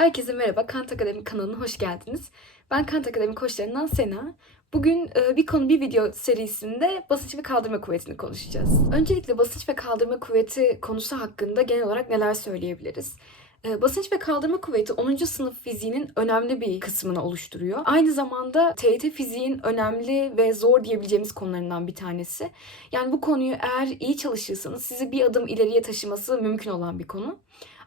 Herkese merhaba, Kant Akademi kanalına hoş geldiniz. Ben Kant Akademi koçlarından Sena. Bugün e, bir konu bir video serisinde basınç ve kaldırma kuvvetini konuşacağız. Öncelikle basınç ve kaldırma kuvveti konusu hakkında genel olarak neler söyleyebiliriz? E, Basınç ve kaldırma kuvveti 10. sınıf fiziğinin önemli bir kısmını oluşturuyor. Aynı zamanda TYT fiziğin önemli ve zor diyebileceğimiz konularından bir tanesi. Yani bu konuyu eğer iyi çalışırsanız sizi bir adım ileriye taşıması mümkün olan bir konu.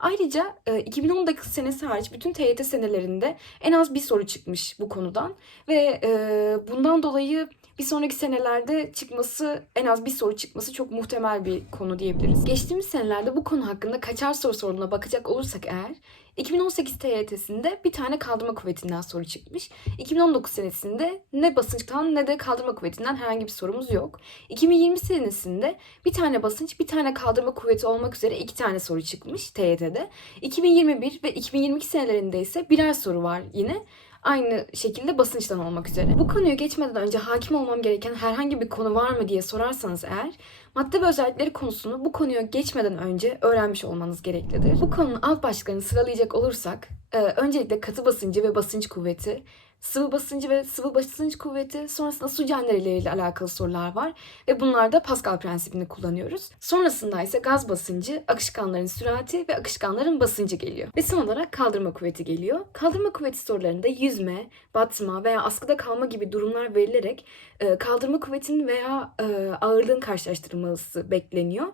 Ayrıca e, 2019 senesi hariç bütün TYT senelerinde en az bir soru çıkmış bu konudan ve e, bundan dolayı bir sonraki senelerde çıkması en az bir soru çıkması çok muhtemel bir konu diyebiliriz. Geçtiğimiz senelerde bu konu hakkında kaçar soru sorduğuna bakacak olursak eğer 2018 TYT'sinde bir tane kaldırma kuvvetinden soru çıkmış. 2019 senesinde ne basınçtan ne de kaldırma kuvvetinden herhangi bir sorumuz yok. 2020 senesinde bir tane basınç, bir tane kaldırma kuvveti olmak üzere iki tane soru çıkmış TYT'de. 2021 ve 2022 senelerinde ise birer soru var yine. Aynı şekilde basınçtan olmak üzere. Bu konuya geçmeden önce hakim olmam gereken herhangi bir konu var mı diye sorarsanız eğer madde ve özellikleri konusunu bu konuya geçmeden önce öğrenmiş olmanız gereklidir. Bu konunun alt başlıklarını sıralayacak olursak e, öncelikle katı basıncı ve basınç kuvveti, sıvı basıncı ve sıvı basınç kuvveti, sonrasında su cendereleriyle alakalı sorular var ve bunlarda Pascal prensibini kullanıyoruz. Sonrasında ise gaz basıncı, akışkanların sürati ve akışkanların basıncı geliyor. Ve son olarak kaldırma kuvveti geliyor. Kaldırma kuvveti sorularında yüzme, batma veya askıda kalma gibi durumlar verilerek e, kaldırma kuvvetinin veya e, ağırlığın karşılaştırılması bekleniyor.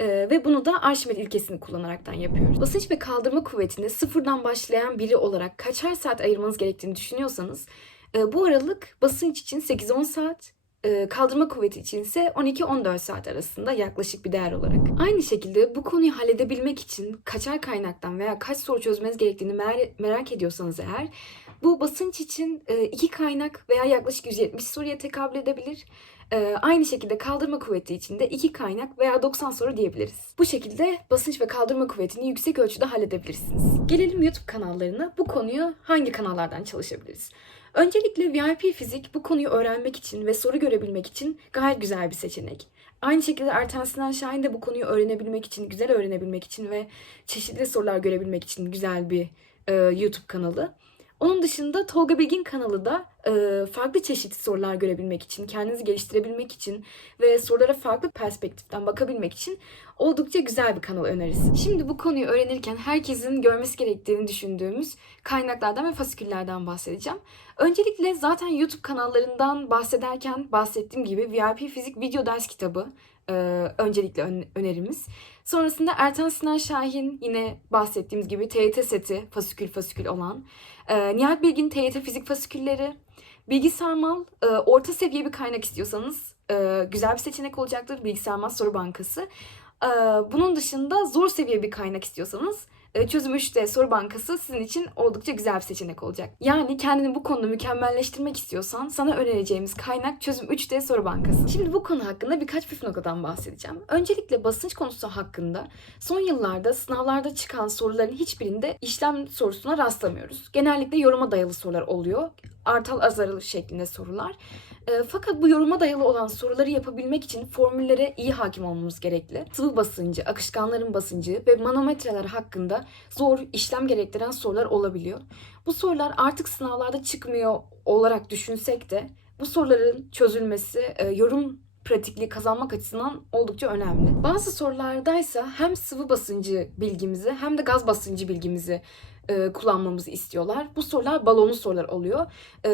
Ee, ve bunu da Arşimet ilkesini kullanaraktan yapıyoruz. Basınç ve kaldırma kuvvetini sıfırdan başlayan biri olarak kaçar saat ayırmanız gerektiğini düşünüyorsanız e, bu aralık basınç için 8-10 saat, e, kaldırma kuvveti için ise 12-14 saat arasında yaklaşık bir değer olarak. Aynı şekilde bu konuyu halledebilmek için kaçar kaynaktan veya kaç soru çözmeniz gerektiğini mer- merak ediyorsanız eğer bu basınç için e, iki kaynak veya yaklaşık 170 soruya tekabül edebilir. Ee, aynı şekilde kaldırma kuvveti için de iki kaynak veya 90 soru diyebiliriz. Bu şekilde basınç ve kaldırma kuvvetini yüksek ölçüde halledebilirsiniz. Gelelim YouTube kanallarına. Bu konuyu hangi kanallardan çalışabiliriz? Öncelikle VIP Fizik bu konuyu öğrenmek için ve soru görebilmek için gayet güzel bir seçenek. Aynı şekilde Ertan Sinan Şahin de bu konuyu öğrenebilmek için, güzel öğrenebilmek için ve çeşitli sorular görebilmek için güzel bir e, YouTube kanalı. Onun dışında Tolga Bilgin kanalı da e, farklı çeşitli sorular görebilmek için, kendinizi geliştirebilmek için ve sorulara farklı perspektiften bakabilmek için oldukça güzel bir kanal önerisi. Şimdi bu konuyu öğrenirken herkesin görmesi gerektiğini düşündüğümüz kaynaklardan ve fasiküllerden bahsedeceğim. Öncelikle zaten YouTube kanallarından bahsederken bahsettiğim gibi VIP Fizik video ders kitabı e, öncelikle ön- önerimiz. Sonrasında Ertan Sinan Şahin yine bahsettiğimiz gibi TYT seti fasikül fasikül olan. E, Nihat Bilgin TYT fizik fasikülleri. Bilgi Sarmal e, orta seviye bir kaynak istiyorsanız e, güzel bir seçenek olacaktır. Bilgi Sarmal Soru Bankası. E, bunun dışında zor seviye bir kaynak istiyorsanız e, Çözüm 3D Soru Bankası sizin için oldukça güzel bir seçenek olacak. Yani kendini bu konuda mükemmelleştirmek istiyorsan sana önereceğimiz kaynak Çözüm 3D Soru Bankası. Şimdi bu konu hakkında birkaç püf noktadan bahsedeceğim. Öncelikle basınç konusu hakkında son yıllarda sınavlarda çıkan soruların hiçbirinde işlem sorusuna rastlamıyoruz. Genellikle yoruma dayalı sorular oluyor. Artal azarlı şeklinde sorular. E, fakat bu yoruma dayalı olan soruları yapabilmek için formüllere iyi hakim olmamız gerekli. Sıvı basıncı, akışkanların basıncı ve manometreler hakkında zor işlem gerektiren sorular olabiliyor. Bu sorular artık sınavlarda çıkmıyor olarak düşünsek de bu soruların çözülmesi e, yorum pratikliği kazanmak açısından oldukça önemli. Bazı sorulardaysa hem sıvı basıncı bilgimizi hem de gaz basıncı bilgimizi e, kullanmamızı istiyorlar. Bu sorular balonlu sorular oluyor. E,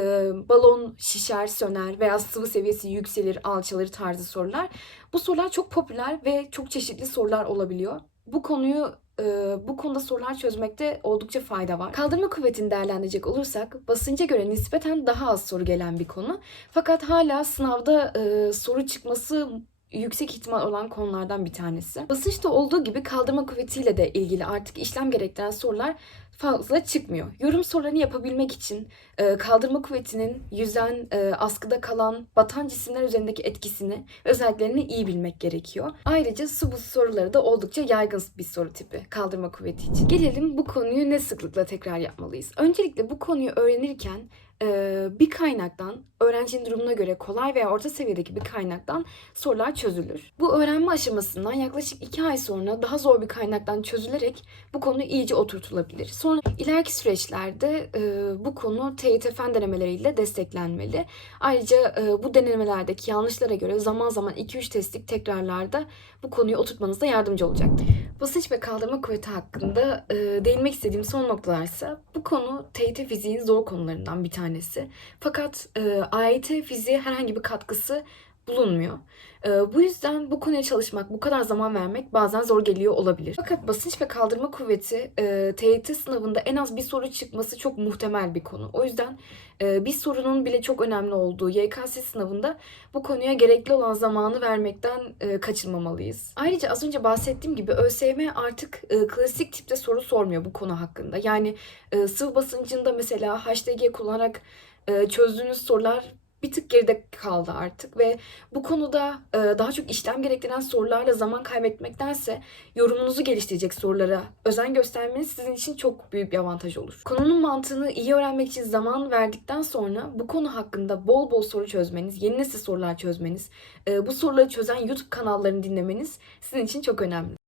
balon şişer, söner veya sıvı seviyesi yükselir, alçalır tarzı sorular. Bu sorular çok popüler ve çok çeşitli sorular olabiliyor. Bu konuyu e, bu konuda sorular çözmekte oldukça fayda var. Kaldırma kuvvetini değerlendirecek olursak basınca göre nispeten daha az soru gelen bir konu. Fakat hala sınavda e, soru çıkması yüksek ihtimal olan konulardan bir tanesi. Basınçta olduğu gibi kaldırma kuvvetiyle de ilgili artık işlem gerektiren sorular fazla çıkmıyor. Yorum sorularını yapabilmek için e, kaldırma kuvvetinin yüzen, e, askıda kalan, batan cisimler üzerindeki etkisini özelliklerini iyi bilmek gerekiyor. Ayrıca su buz soruları da oldukça yaygın bir soru tipi kaldırma kuvveti için. Gelelim bu konuyu ne sıklıkla tekrar yapmalıyız? Öncelikle bu konuyu öğrenirken e, bir kaynaktan, öğrencinin durumuna göre kolay veya orta seviyedeki bir kaynaktan sorular çözülür. Bu öğrenme aşamasından yaklaşık 2 ay sonra daha zor bir kaynaktan çözülerek bu konu iyice oturtulabilir. Sonra ileriki süreçlerde e, bu konu TYT fen denemeleriyle desteklenmeli. Ayrıca e, bu denemelerdeki yanlışlara göre zaman zaman 2-3 testlik tekrarlarda bu konuyu oturtmanızda yardımcı olacaktır. Basınç ve kaldırma kuvveti hakkında e, değinmek istediğim son noktalarsa bu konu TYT fiziğin zor konularından bir tanesi. Fakat e, AYT fiziğe herhangi bir katkısı bulunmuyor. E, bu yüzden bu konuya çalışmak, bu kadar zaman vermek bazen zor geliyor olabilir. Fakat basınç ve kaldırma kuvveti e, TYT sınavında en az bir soru çıkması çok muhtemel bir konu. O yüzden e, bir sorunun bile çok önemli olduğu YKS sınavında bu konuya gerekli olan zamanı vermekten e, kaçınmamalıyız. Ayrıca az önce bahsettiğim gibi ÖSYM artık e, klasik tipte soru sormuyor bu konu hakkında. Yani e, sıvı basıncında mesela HDG kullanarak e, çözdüğünüz sorular bir tık geride kaldı artık ve bu konuda e, daha çok işlem gerektiren sorularla zaman kaybetmektense yorumunuzu geliştirecek sorulara özen göstermeniz sizin için çok büyük bir avantaj olur. Konunun mantığını iyi öğrenmek için zaman verdikten sonra bu konu hakkında bol bol soru çözmeniz, yeni nesil sorular çözmeniz, e, bu soruları çözen YouTube kanallarını dinlemeniz sizin için çok önemli.